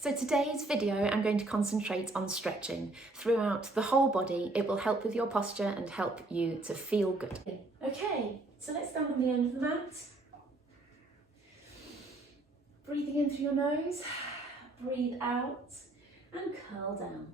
So today's video, I'm going to concentrate on stretching throughout the whole body. It will help with your posture and help you to feel good. Okay, so let's stand on the end of the mat. Breathing in through your nose, breathe out and curl down.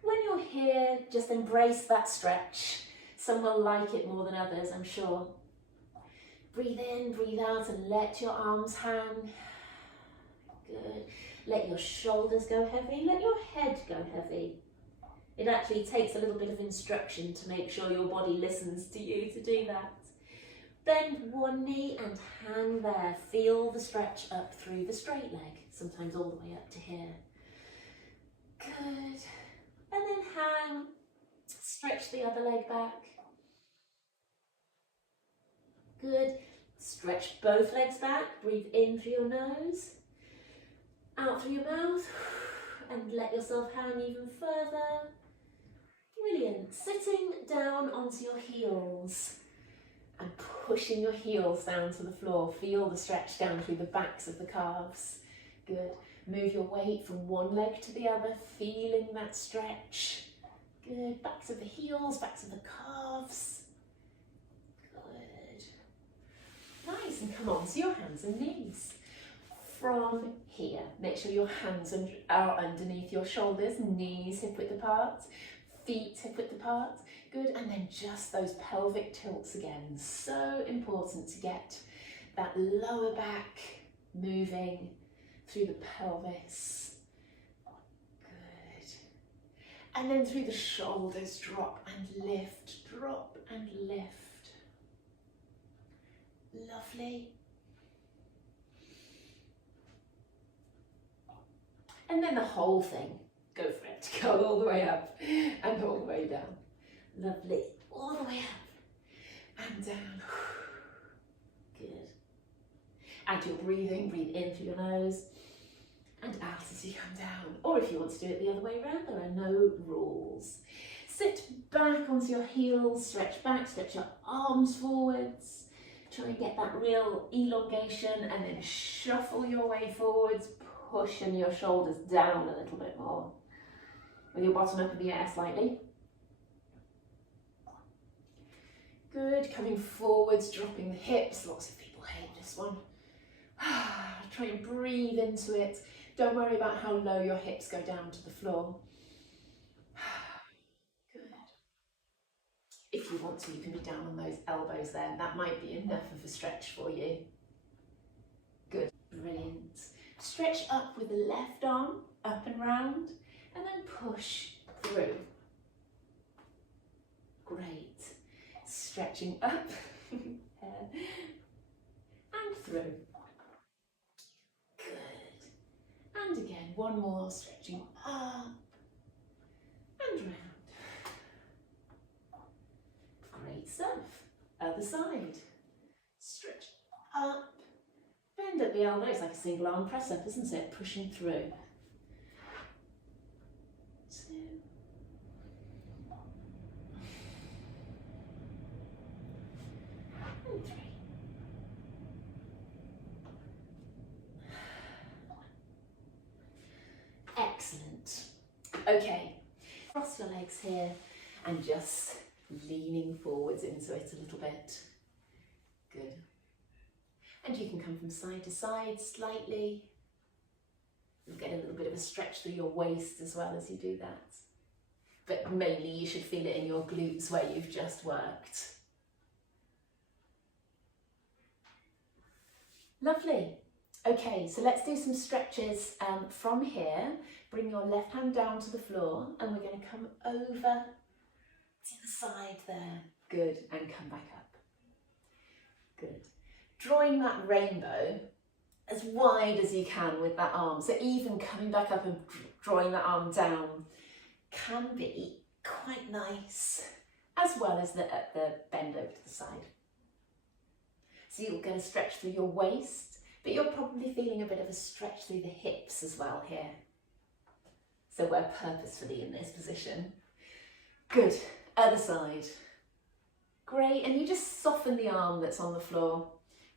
When you're here, just embrace that stretch. Some will like it more than others, I'm sure. Breathe in, breathe out and let your arms hang. Good. Let your shoulders go heavy, let your head go heavy. It actually takes a little bit of instruction to make sure your body listens to you to do that. Bend one knee and hang there. Feel the stretch up through the straight leg, sometimes all the way up to here. Good. And then hang, stretch the other leg back. Good. Stretch both legs back, breathe in through your nose, out through your mouth, and let yourself hang even further. Brilliant. Sitting down onto your heels and pushing your heels down to the floor. Feel the stretch down through the backs of the calves. Good. Move your weight from one leg to the other, feeling that stretch. Good. Backs of the heels, backs of the calves. Good. Nice. And come on to your hands and knees. From here, make sure your hands are underneath your shoulders, knees hip width apart, feet hip width apart. Good, and then just those pelvic tilts again. So important to get that lower back moving through the pelvis. Good. And then through the shoulders, drop and lift, drop and lift. Lovely. And then the whole thing, go for it. Go all the way up and all the way down. Lovely. All the way up and down. Good. As you're breathing, breathe in through your nose and out as you come down. Or if you want to do it the other way around, there are no rules. Sit back onto your heels, stretch back, stretch your arms forwards. Try and get that real elongation and then shuffle your way forwards, pushing your shoulders down a little bit more. With your bottom up in the air slightly. Good, coming forwards, dropping the hips. Lots of people hate this one. Try and breathe into it. Don't worry about how low your hips go down to the floor. Good. If you want to, you can be down on those elbows there. That might be enough of a stretch for you. Good, brilliant. Stretch up with the left arm, up and round, and then push through. Great. Stretching up and through. Good. And again, one more, stretching up and round. Great stuff. Other side. Stretch up. Bend at the elbow. It's like a single arm press up, isn't it? Pushing through. 2. And 3. Excellent. Okay, cross your legs here and just leaning forwards into it a little bit. Good. And you can come from side to side slightly. You'll get a little bit of a stretch through your waist as well as you do that. But mainly you should feel it in your glutes where you've just worked. Lovely. Okay, so let's do some stretches from here. Bring your left hand down to the floor and we're going to come over to the side there. Good, and come back up. Good. Drawing that rainbow as wide as you can with that arm. So even coming back up and drawing that arm down can be quite nice, as well as the bend over to the side. So you'll get a stretch through your waist, but you're probably feeling a bit of a stretch through the hips as well here. So we're purposefully in this position. Good, other side. Great, and you just soften the arm that's on the floor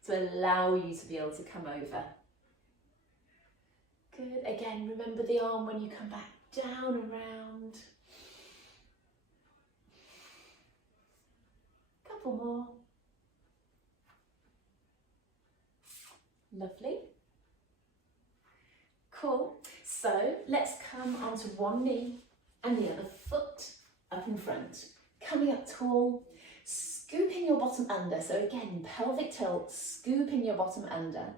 to allow you to be able to come over. Good. Again, remember the arm when you come back down and round. Couple more. Lovely. Cool. So let's come onto one knee and the other foot up in front. Coming up tall, scooping your bottom under. So again, pelvic tilt, scooping your bottom under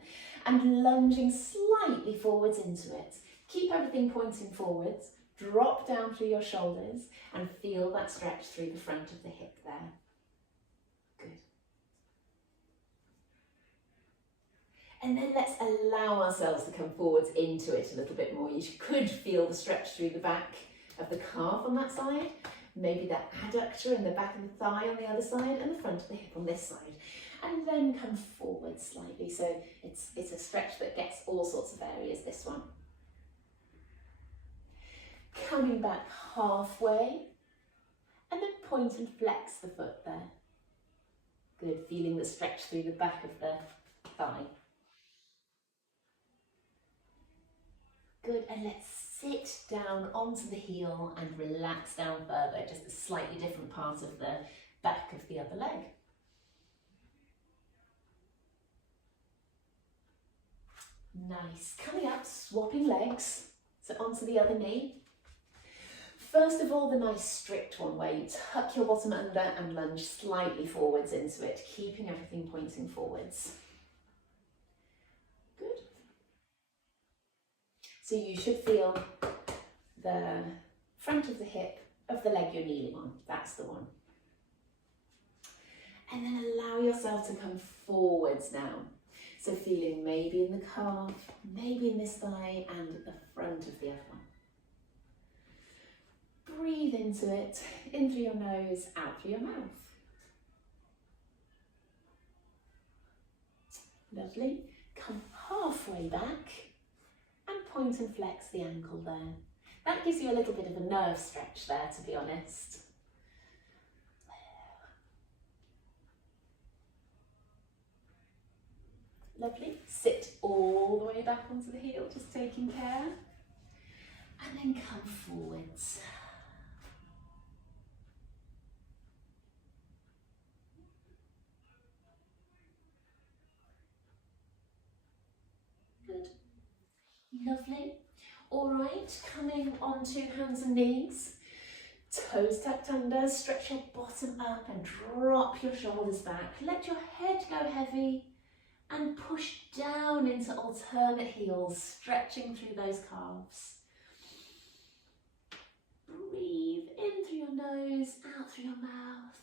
and lunging slightly forwards into it. Keep everything pointing forwards. Drop down through your shoulders and feel that stretch through the front of the hip there. Good. And then let's allow ourselves to come forwards into it a little bit more. You could feel the stretch through the back of the calf on that side, maybe that adductor in the back of the thigh on the other side, and the front of the hip on this side. And then come forward slightly. So it's a stretch that gets all sorts of areas, this one. Coming back halfway, and then point and flex the foot there. Good, feeling the stretch through the back of the thigh. Good, and let's sit down onto the heel and relax down further, just a slightly different part of the back of the other leg. Nice. Coming up, swapping legs, so onto the other knee. First of all, the nice strict one where you tuck your bottom under and lunge slightly forwards into it, keeping everything pointing forwards. Good. So you should feel the front of the hip of the leg you're kneeling on. That's the one. And then allow yourself to come forwards now. So feeling maybe in the calf, maybe in this thigh and the front of the other one. Breathe into it, in through your nose, out through your mouth. Lovely. Come halfway back and point and flex the ankle there. That gives you a little bit of a nerve stretch there, to be honest. Lovely. Sit all the way back onto the heel, just taking care. And then come forwards. Good. Lovely. All right, coming onto hands and knees. Toes tucked under, stretch your bottom up and drop your shoulders back. Let your head go heavy and push down into alternate heels, stretching through those calves. Breathe in through your nose, out through your mouth.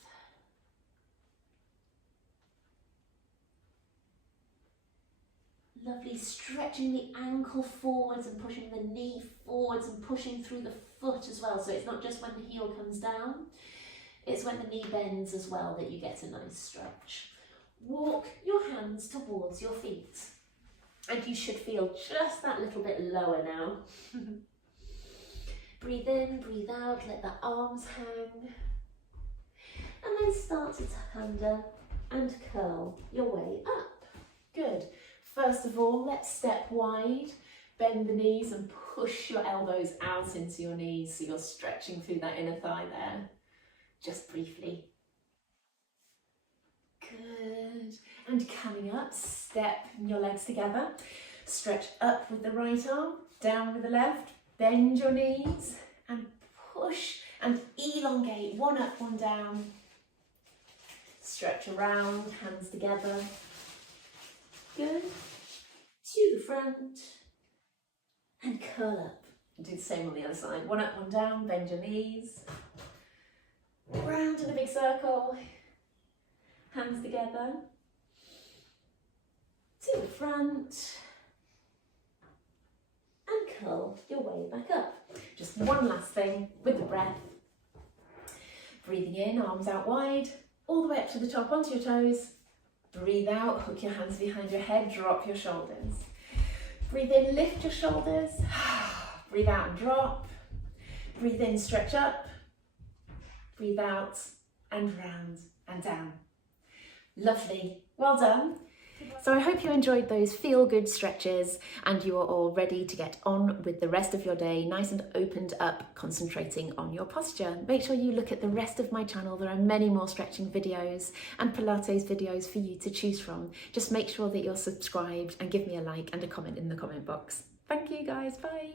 Lovely, stretching the ankle forwards and pushing the knee forwards and pushing through the foot as well. So it's not just when the heel comes down, it's when the knee bends as well that you get a nice stretch. Walk your hands towards your feet. And you should feel just that little bit lower now. Breathe in, breathe out, let the arms hang. And then start to tuck under and curl your way up. Good. First of all, let's step wide, bend the knees and push your elbows out into your knees so you're stretching through that inner thigh there, just briefly. Good. And coming up, step your legs together, stretch up with the right arm, down with the left, bend your knees and push and elongate, one up, one down. Stretch around, hands together. Good. To the front and curl up. Do the same on the other side. One up, one down, bend your knees. Round in a big circle. Hands together. To the front. And curl your way back up. Just one last thing with the breath. Breathing in, arms out wide, all the way up to the top onto your toes. Breathe out, hook your hands behind your head, drop your shoulders. Breathe in, lift your shoulders. Breathe out and drop. Breathe in, stretch up. Breathe out and round and down. Lovely, well done. So I hope you enjoyed those feel-good stretches and you are all ready to get on with the rest of your day, nice and opened up, concentrating on your posture. Make sure you look at the rest of my channel. There are many more stretching videos and Pilates videos for you to choose from. Just make sure that you're subscribed and give me a like and a comment in the comment box. Thank you guys, bye.